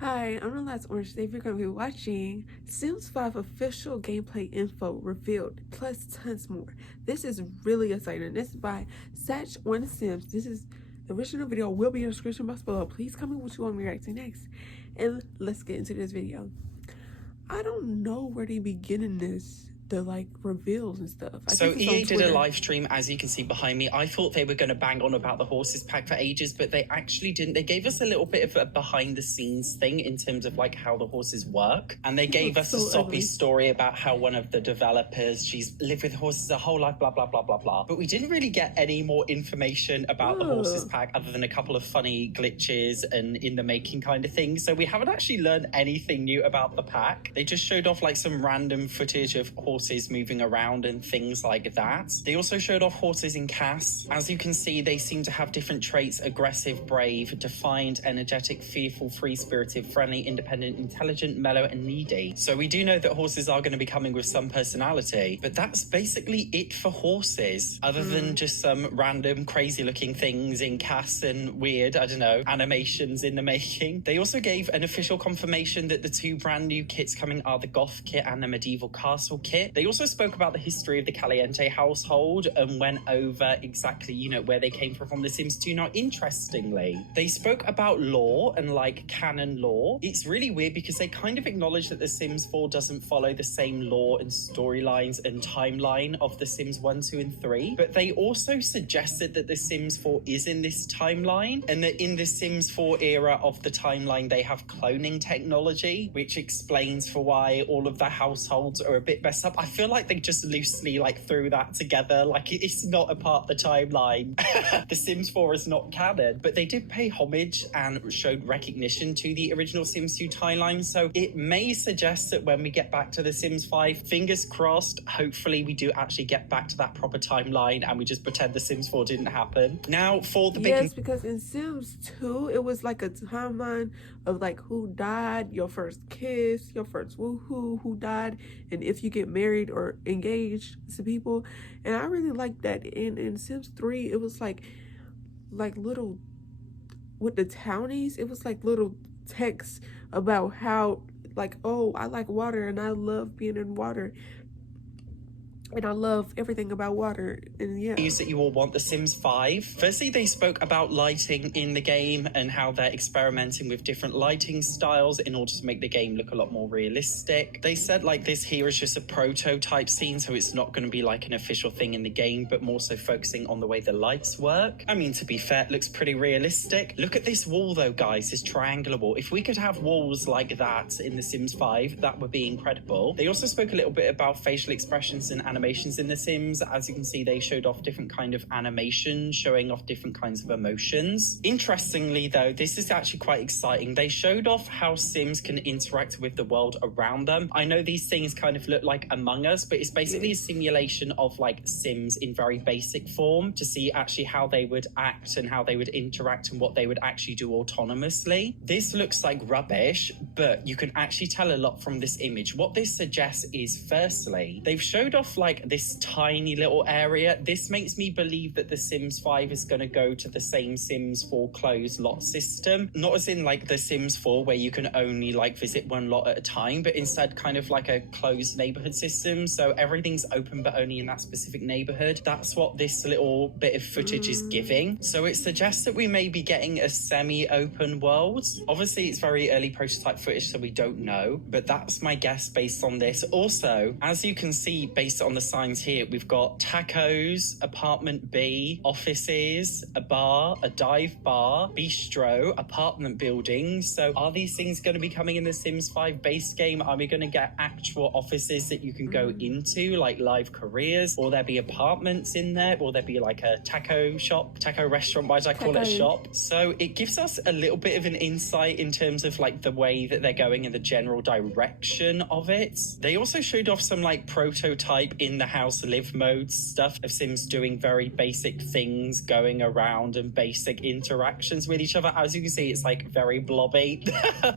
Hi, I'm the last Orange. Today we're going to be watching Sims 5 official gameplay info revealed, plus tons more. This is really exciting. This is by SatchOnSims. This is the original video will be in the description box below. Please comment what you want me to react to next. And let's get into this video. I don't know where to begin in this. The like reveals and stuff. So EA did a live stream, as you can see behind me. I thought they were going to bang on about the horses pack for ages, but they actually didn't. They gave us a little bit of a behind the scenes thing in terms of like how the horses work, and they gave us a soppy story about how one of the developers, she's lived with horses her whole life, blah blah blah blah blah. But we didn't really get any more information about the horses pack other than a couple of funny glitches and in the making kind of thing. So we haven't actually learned anything new about the pack. They just showed off like some random footage of horses moving around and things like that. They also showed off horses in CAS. As you can see, they seem to have different traits: aggressive, brave, defiant, energetic, fearful, free-spirited, friendly, independent, intelligent, mellow, and needy. So we do know that horses are going to be coming with some personality, but that's basically it for horses, other than just some random crazy looking things in CAS and weird, I don't know, animations in the making. They also gave an official confirmation that the two brand new kits coming are the Goth kit and the Medieval Castle kit. They also spoke about the history of the Caliente household and went over exactly, you know, where they came from The Sims 2. Now, interestingly, they spoke about lore and like canon lore. It's really weird because they kind of acknowledge that The Sims 4 doesn't follow the same lore and storylines and timeline of The Sims 1, 2, and 3. But they also suggested that The Sims 4 is in this timeline, and that in the Sims 4 era of the timeline, they have cloning technology, which explains for why all of the households are a bit messed up. I feel like they just loosely like threw that together, like it's not a part of the timeline. The Sims 4 is not canon, but they did pay homage and showed recognition to the original Sims 2 timeline, so it may suggest that when we get back to The Sims 5, fingers crossed, hopefully we do actually get back to that proper timeline and we just pretend The Sims 4 didn't happen. Now for the Yes, because in Sims 2 it was like a timeline of like who died, your first kiss, your first woohoo, who died, and if you get married or engaged to people. And I really like that. In Sims 3 it was like little, with the townies, it was like little texts about how like, oh, I like water and I love being in water and I love everything about water. And yeah, news that you all want The Sims 5. Firstly, they spoke about lighting in the game and how they're experimenting with different lighting styles in order to make the game look a lot more realistic. They said like this here is just a prototype scene, so it's not going to be like an official thing in the game, but more so focusing on the way the lights work. I mean, to be fair, it looks pretty realistic. Look at this wall though, guys, this triangular wall. If we could have walls like that in The Sims 5, that would be incredible. They also spoke a little bit about facial expressions and animations in The Sims. As you can see, they showed off different kind of animations showing off different kinds of emotions. Interestingly though, this is actually quite exciting. They showed off how Sims can interact with the world around them. I know these things kind of look like Among Us, but it's basically a simulation of like Sims in very basic form to see actually how they would act and how they would interact and what they would actually do autonomously. This looks like rubbish, but you can actually tell a lot from this image. What this suggests is, firstly, they've showed off like this tiny little area. This makes me believe that The Sims 5 is going to go to the same Sims 4 closed lot system, not as in like The Sims 4 where you can only like visit one lot at a time, but instead kind of like a closed neighborhood system, so everything's open but only in that specific neighborhood. That's what this little bit of footage is giving. So it suggests that we may be getting a semi-open world. Obviously it's very early prototype footage, so we don't know, but that's my guess based on this. Also, as you can see based on the signs here, we've got tacos, apartment B, offices, a bar, a dive bar, bistro, apartment buildings. So are these things going to be coming in The Sims 5 base game? Are we going to get actual offices that you can go into, like live careers? Will there be apartments in there? Will there be like a taco shop, taco restaurant? Why did I call it a shop? So it gives us a little bit of an insight in terms of like the way that they're going in the general direction of it. They also showed off some like prototype in the house live mode stuff of Sims doing very basic things, going around and basic interactions with each other. As you can see, it's like very blobby.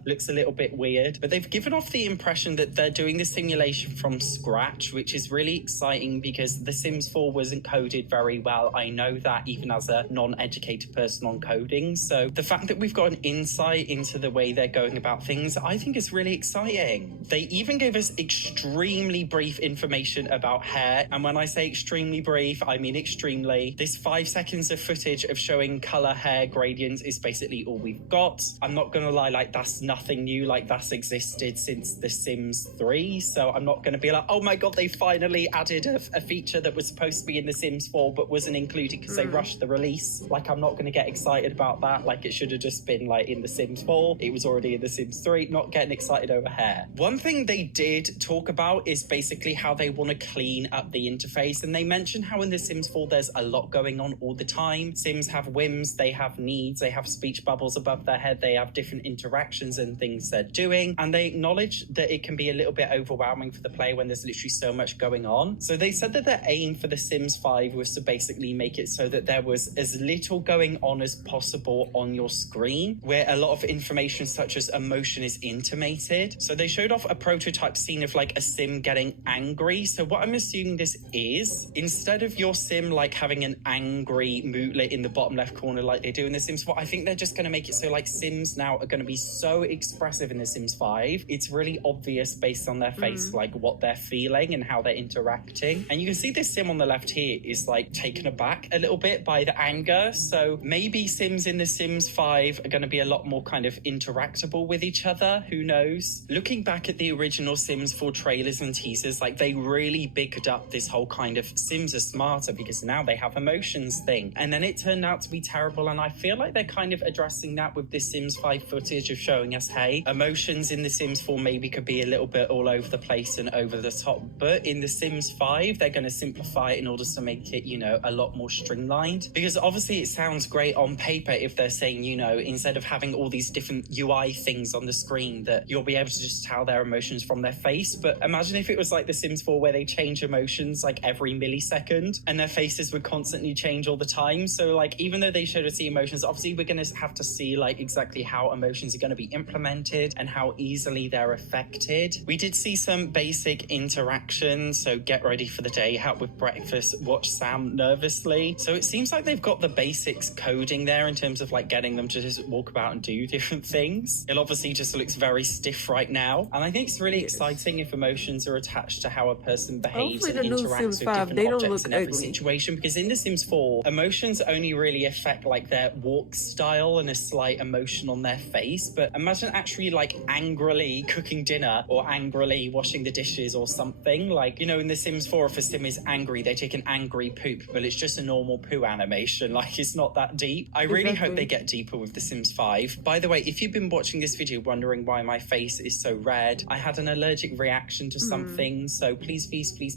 Looks a little bit weird, but they've given off the impression that they're doing the simulation from scratch, which is really exciting because The Sims 4 wasn't coded very well. I know that even as a non-educated person on coding. So the fact that we've got an insight into the way they're going about things, I think is really exciting. They even gave us extremely brief information about hair. And when I say extremely brief, I mean extremely. This 5 seconds of footage of showing color hair gradients is basically all we've got. I'm not gonna lie, like that's nothing new, like that's existed since The Sims 3. So I'm not gonna be like, oh my God, they finally added a feature that was supposed to be in The Sims 4 but wasn't included because they rushed the release. Like I'm not gonna get excited about that. Like it should have just been like in The Sims 4. It was already in The Sims 3, not getting excited over hair. One thing they did talk about is basically how they want to clean up the interface, and they mention how in The Sims 4 there's a lot going on all the time. Sims have whims, they have needs, they have speech bubbles above their head, they have different interactions and things they're doing, and they acknowledge that it can be a little bit overwhelming for the player when there's literally so much going on. So they said that their aim for The Sims 5 was to basically make it so that there was as little going on as possible on your screen, where a lot of information such as emotion is intimated. So they showed off a prototype scene of like a sim getting angry. So what I'm assuming this is, instead of your sim like having an angry moodlet in the bottom left corner like they do in The Sims 4, I think they're just going to make it so like Sims now are going to be so expressive in The Sims 5. It's really obvious based on their face, like what they're feeling and how they're interacting. And you can see this sim on the left here is like taken aback a little bit by the anger. So maybe Sims in The Sims 5 are going to be a lot more kind of interactable with each other. Who knows? Looking back at the original Sims 4 trailers and teasers, like they really bigged up this whole kind of Sims are smarter because now they have emotions thing. And then it turned out to be terrible. And I feel like they're kind of addressing that with this Sims 5 footage of showing us, hey, emotions in The Sims 4 maybe could be a little bit all over the place and over the top. But in The Sims 5, they're going to simplify it in order to make it, you know, a lot more streamlined. Because obviously it sounds great on paper if they're saying, you know, instead of having all these different UI things on the screen, that you'll be able to just tell their emotions from their face. But imagine if it was like The Sims 4 where they change emotions like every millisecond and their faces would constantly change all the time. So like even though they showed us the emotions, obviously we're going to have to see like exactly how emotions are going to be implemented and how easily they're affected. We did see some basic interaction. So get ready for the day, help with breakfast, watch Sam nervously. So it seems like they've got the basics coding there in terms of like getting them to just walk about and do different things. It obviously just looks very stiff right now. And I think it's really exciting if emotions are attached to how a person behaves and interacts with different objects in every situation. Because in The Sims 4, emotions only really affect like their walk style and a slight emotion on their face. But imagine actually like angrily cooking dinner or angrily washing the dishes or something. Like, you know, in The Sims 4, if a sim is angry, they take an angry poop, but it's just a normal poo animation. Like, it's not that deep. I really hope they get deeper with The Sims 5. By the way, if you've been watching this video wondering why my face is so red, I had an allergic reaction to something. So please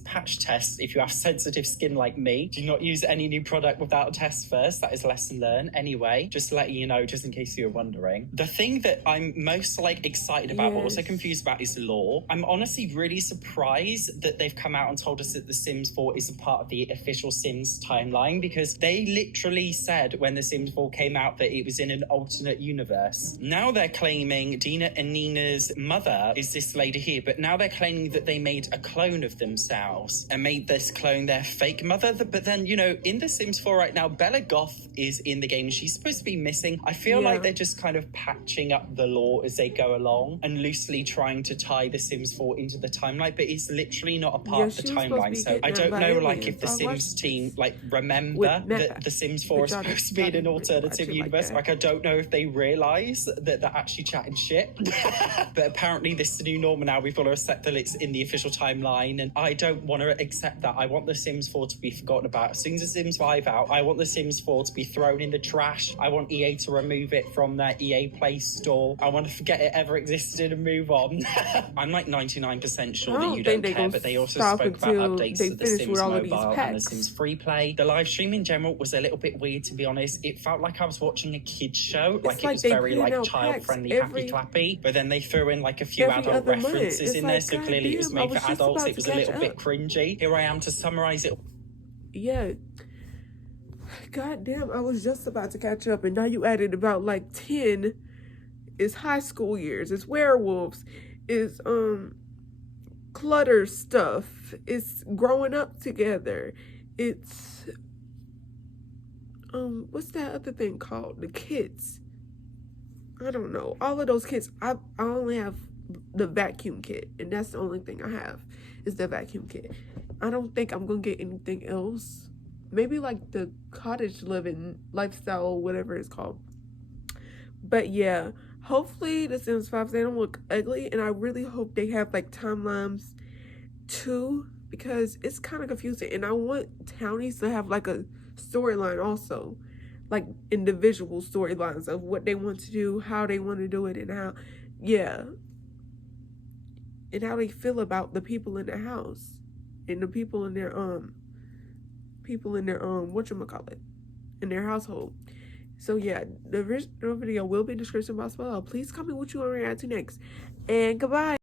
patch test if you have sensitive skin like me. Do not use any new product without a test first. That is lesson learned. Anyway, just letting you know, just in case you're wondering. The thing that I'm most like excited about, but also confused about, is lore. I'm honestly really surprised that they've come out and told us that The Sims 4 is a part of the official Sims timeline, because they literally said when The Sims 4 came out that it was in an alternate universe. Now they're claiming Dina and Nina's mother is this lady here, but now they're claiming that they made a clone of themselves and made this clone their fake mother. But then, you know, in The Sims 4 right now, Bella Goth is in the game. She's supposed to be missing. I feel like they're just kind of patching up the lore as they go along and loosely trying to tie The Sims 4 into the timeline, but it's literally not a part of the timeline. So I don't know, like, if the Sims team, like, remember that The Sims 4 is supposed to be in an alternative universe. Like, I don't know if they realise that they're actually chatting shit. But apparently this is the new normal now. We've got to accept that it's in the official timeline, and I don't want to accept that. I want The Sims 4 to be forgotten about. As soon as The Sims 5 out, I want The Sims 4 to be thrown in the trash. I want EA to remove it from their EA Play Store. I want to forget it ever existed and move on. I'm like 99% sure that you don't care, but they also spoke about updates to The Sims Mobile and The Sims Free Play. The live stream in general was a little bit weird, to be honest. It felt like I was watching a kid's show. Like, it was very like child-friendly, happy clappy, but then they threw in like a few adult references in there, so clearly it was made for adults. It was a little bit cringy. Here I am to summarize it. Yeah. God damn, I was just about to catch up, and now you added about like 10. It's high school years, it's werewolves, it's clutter stuff, it's growing up together, it's what's that other thing called? The kits. I don't know. All of those kits. I only have the vacuum kit, and that's the only thing I have is the vacuum kit. I don't think I'm gonna get anything else. Maybe like the cottage living lifestyle, whatever it's called. But yeah, hopefully the Sims 5, they don't look ugly, and I really hope they have like timelines too, because it's kind of confusing, and I want townies to have like a storyline also, like individual storylines of what they want to do, how they want to do it, and how, yeah, and how they feel about the people in their house and the people in their whatchamacallit, in their household. So yeah, the original video will be in the description box below. Please comment what you want to react to next, and goodbye.